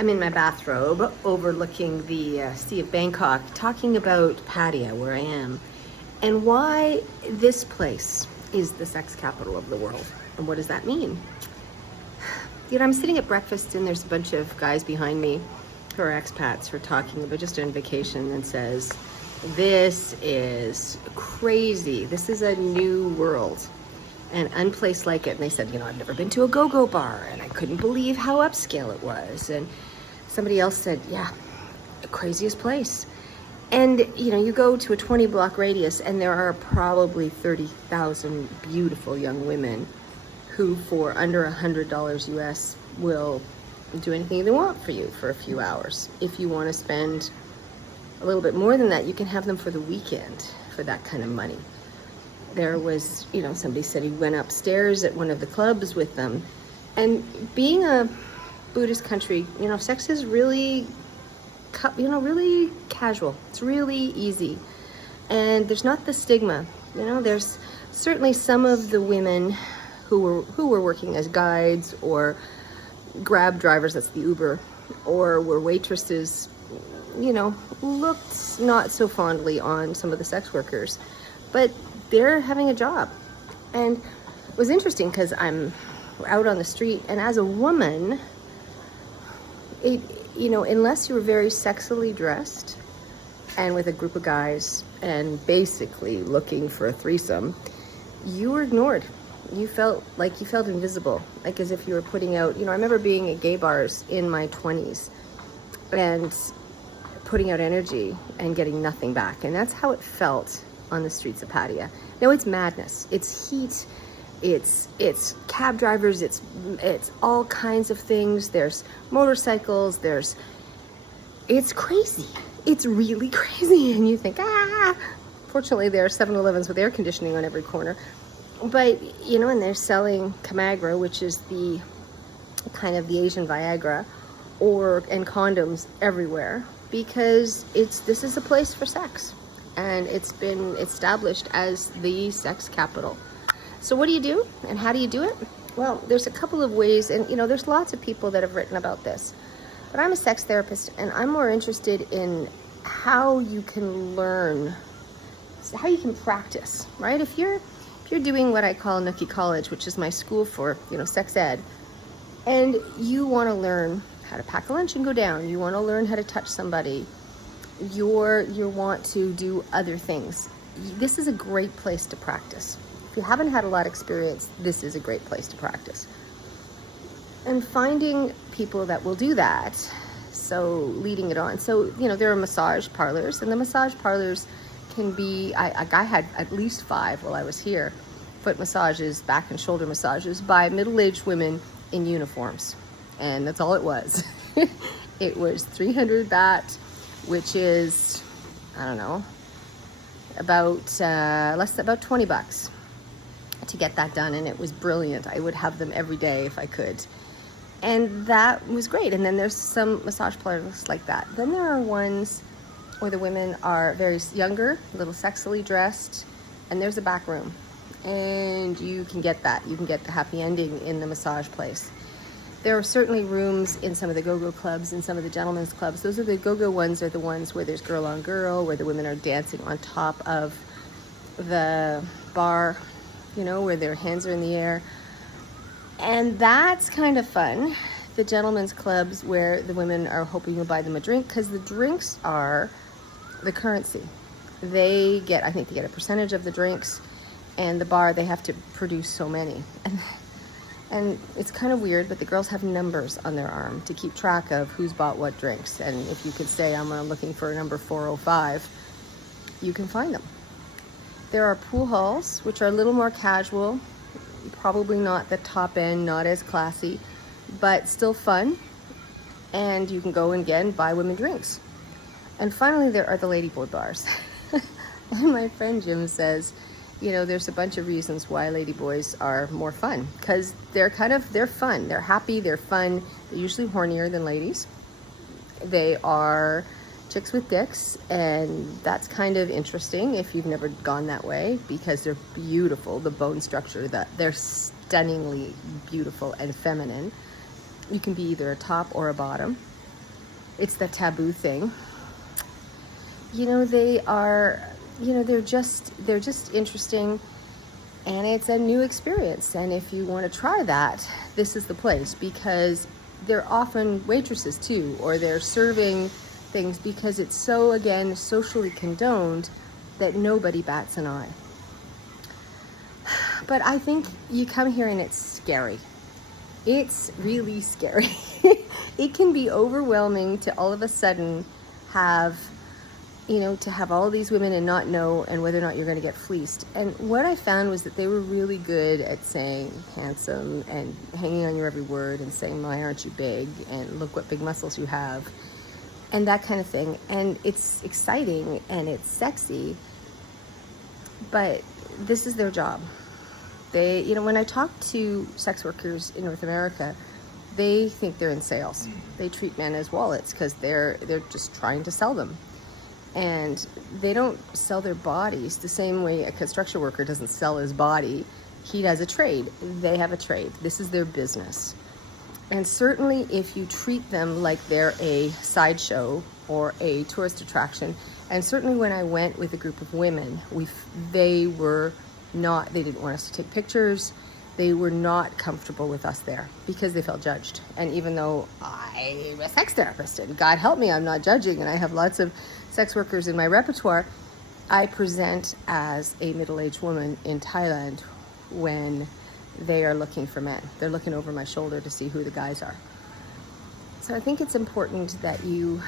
I'm in my bathrobe overlooking the Sea of Bangkok, talking about Pattaya, where I am, and why this place is the sex capital of the world. And what does that mean? You know, I'm sitting at breakfast and there's a bunch of guys behind me who are expats who are talking about just on vacation and says, this is crazy. This is a new world, an unplaced like it. And they said, I've never been to a go-go bar and I couldn't believe how upscale it was. And somebody else said, yeah, the craziest place. And you go to a 20-block radius and there are probably 30,000 beautiful young women who for under $100 US will do anything they want for you for a few hours. If you want to spend a little bit more than that, you can have them for the weekend for that kind of money. There was, somebody said he went upstairs at one of the clubs with them. And being a Buddhist country, sex is really, really casual. It's really easy. And there's not the stigma. There's certainly some of the women who were working as guides or Grab drivers, that's the Uber, or were waitresses, looked not so fondly on some of the sex workers, but they're having a job. And it was interesting because I'm out on the street, and as a woman, unless you were very sexily dressed and with a group of guys and basically looking for a threesome, you were ignored. You felt invisible, like as if you were putting out, I remember being at gay bars in my 20s and putting out energy and getting nothing back. And that's how it felt on the streets of Pattaya. Now it's madness, it's heat, it's cab drivers, it's all kinds of things. There's motorcycles, it's crazy. It's really crazy. And you think, fortunately there are 7-Elevens with air conditioning on every corner. But, and they're selling Camagra, which is the kind of the Asian Viagra, and condoms everywhere, because this is a place for sex. And it's been established as the sex capital. So what do you do and how do you do it? Well, there's a couple of ways, and there's lots of people that have written about this. But I'm a sex therapist and I'm more interested in how you can learn, how you can practice, right? If you're doing what I call Nookie College, which is my school for, sex ed, and you want to learn how to pack a lunch and go down, you want to learn how to touch somebody, you want to do other things, this is a great place to practice. If you haven't had a lot of experience, this is a great place to practice. And finding people that will do that, so leading it on. So, there are massage parlors, and the massage parlors can be, I had at least 5 while I was here, foot massages, back and shoulder massages by middle-aged women in uniforms. And that's all it was. It was 300 baht, which is, I don't know, about about 20 bucks to get that done. And it was brilliant. I would have them every day if I could. And that was great. And then there's some massage parlors like that. Then there are ones where the women are very younger, a little sexily dressed, and there's a back room. And you can get that. You can get the happy ending in the massage place. There are certainly rooms in some of the go-go clubs and some of the gentlemen's clubs. Those are the go-go ones, are the ones where there's girl on girl, where the women are dancing on top of the bar, where their hands are in the air. And that's kind of fun. The gentlemen's clubs where the women are hoping you'll buy them a drink, because the drinks are the currency. I think they get a percentage of the drinks, and the bar, they have to produce so many. And it's kind of weird, but the girls have numbers on their arm to keep track of who's bought what drinks. And if you could say, I'm looking for a number 405, you can find them. There are pool halls, which are a little more casual, probably not the top end, not as classy, but still fun. And you can go and again buy women drinks. And finally, there are the ladyboy bars. And my friend Jim says, there's a bunch of reasons why ladyboys are more fun, because they're fun. They're happy, they're fun. They're usually hornier than ladies. They are chicks with dicks, and that's kind of interesting if you've never gone that way, because they're beautiful. The bone structure, they're stunningly beautiful and feminine. You can be either a top or a bottom. it's the taboo thing. They are, they're just interesting, and it's a new experience. And if you want to try that, this is the place, because they're often waitresses too, or they're serving things, because it's so, again, socially condoned that nobody bats an eye. But I think you come here and it's scary. It's really scary. It can be overwhelming to all of a sudden have all these women and not know, and whether or not you're going to get fleeced. And what I found was that they were really good at saying handsome and hanging on your every word and saying, my, aren't you big? And look what big muscles you have. And that kind of thing. And it's exciting and it's sexy, but this is their job. They, when I talk to sex workers in North America, they think they're in sales. They treat men as wallets because they're just trying to sell them. And they don't sell their bodies the same way a construction worker doesn't sell his body. He has a trade. They have a trade. This is their business. And certainly if you treat them like they're a sideshow or a tourist attraction, and certainly when I went with a group of women, they didn't want us to take pictures. They were not comfortable with us there because they felt judged. And even though I'm a sex therapist, and God help me, I'm not judging, and I have lots of sex workers in my repertoire, I present as a middle-aged woman in Thailand when they are looking for men. They're looking over my shoulder to see who the guys are. So I think it's important that you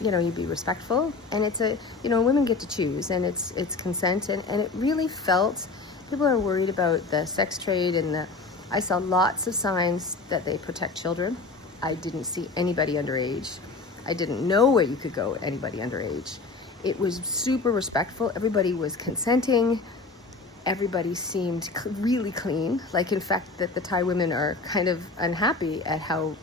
be respectful, and it's women get to choose, and it's consent, and it really felt, people are worried about the sex trade, and I saw lots of signs that they protect children. I didn't see anybody underage. I didn't know where you could go with anybody underage. It was super respectful. Everybody was consenting. Everybody seemed really clean. Like, in fact, that the Thai women are kind of unhappy at how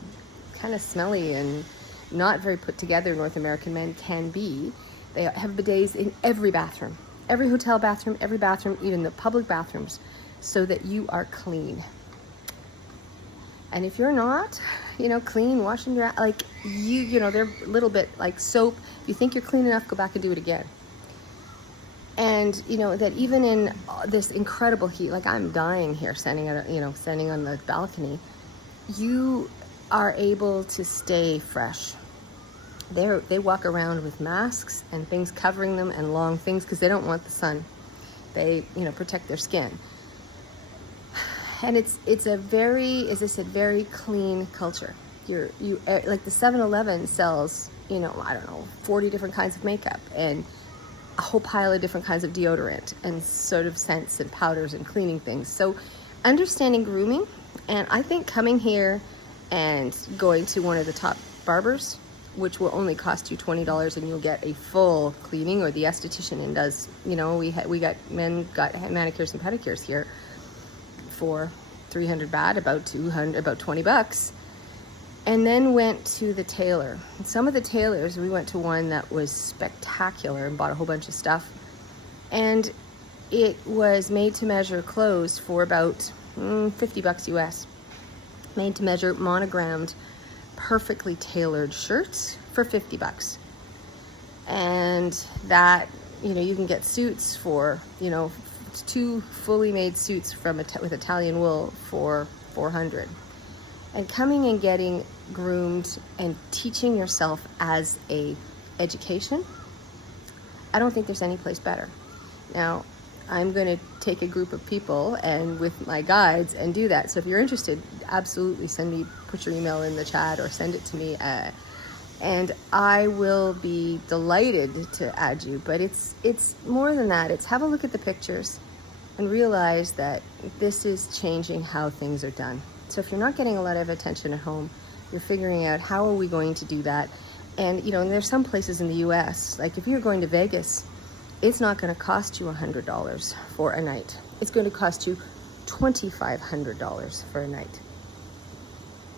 kind of smelly and not very put together North American men can be. They have bidets in every bathroom, every hotel bathroom, every bathroom, even the public bathrooms, so that you are clean. And if you're not, clean, washing your, like, they're a little bit like soap. If you think you're clean enough, go back and do it again. And, that even in this incredible heat, like I'm dying here standing on the balcony, you are able to stay fresh. They walk around with masks and things covering them and long things because they don't want the sun. They, protect their skin. And it's a very, as I said, very clean culture. You like the 7-Eleven sells, 40 different kinds of makeup and a whole pile of different kinds of deodorant and sort of scents and powders and cleaning things. So understanding grooming, and I think coming here and going to one of the top barbers, which will only cost you $20, and you'll get a full cleaning, or the esthetician and does, we got manicures and pedicures here for 300 baht, about $20, and then went to the tailor. And some of the tailors, we went to one that was spectacular and bought a whole bunch of stuff, and it was made to measure clothes for about $50 US. Made to measure, monogrammed, perfectly tailored shirts for $50. And that, you can get suits for, 2 fully made suits with Italian wool for $400. And coming and getting groomed and teaching yourself as a education, I don't think there's any place better. Now, I'm going to take a group of people and with my guides and do that. So if you're interested, absolutely put your email in the chat or send it to me. And I will be delighted to add you. But it's more than that. It's have a look at the pictures and realize that this is changing how things are done. So if you're not getting a lot of attention at home, you're figuring out how are we going to do that. And, and there's some places in the US, like if you're going to Vegas, it's not going to cost you $100 for a night. It's going to cost you $2,500 for a night.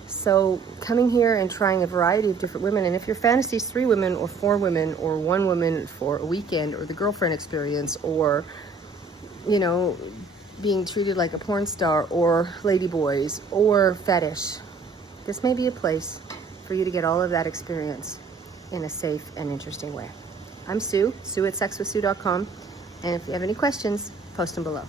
So coming here and trying a variety of different women, and if your fantasy is 3 women or 4 women or 1 woman for a weekend, or the girlfriend experience, or, being treated like a porn star, or ladyboys, or fetish, this may be a place. for you to get all of that experience in a safe and interesting way. I'm Sue at sexwithsue.com, and if you have any questions, post them below.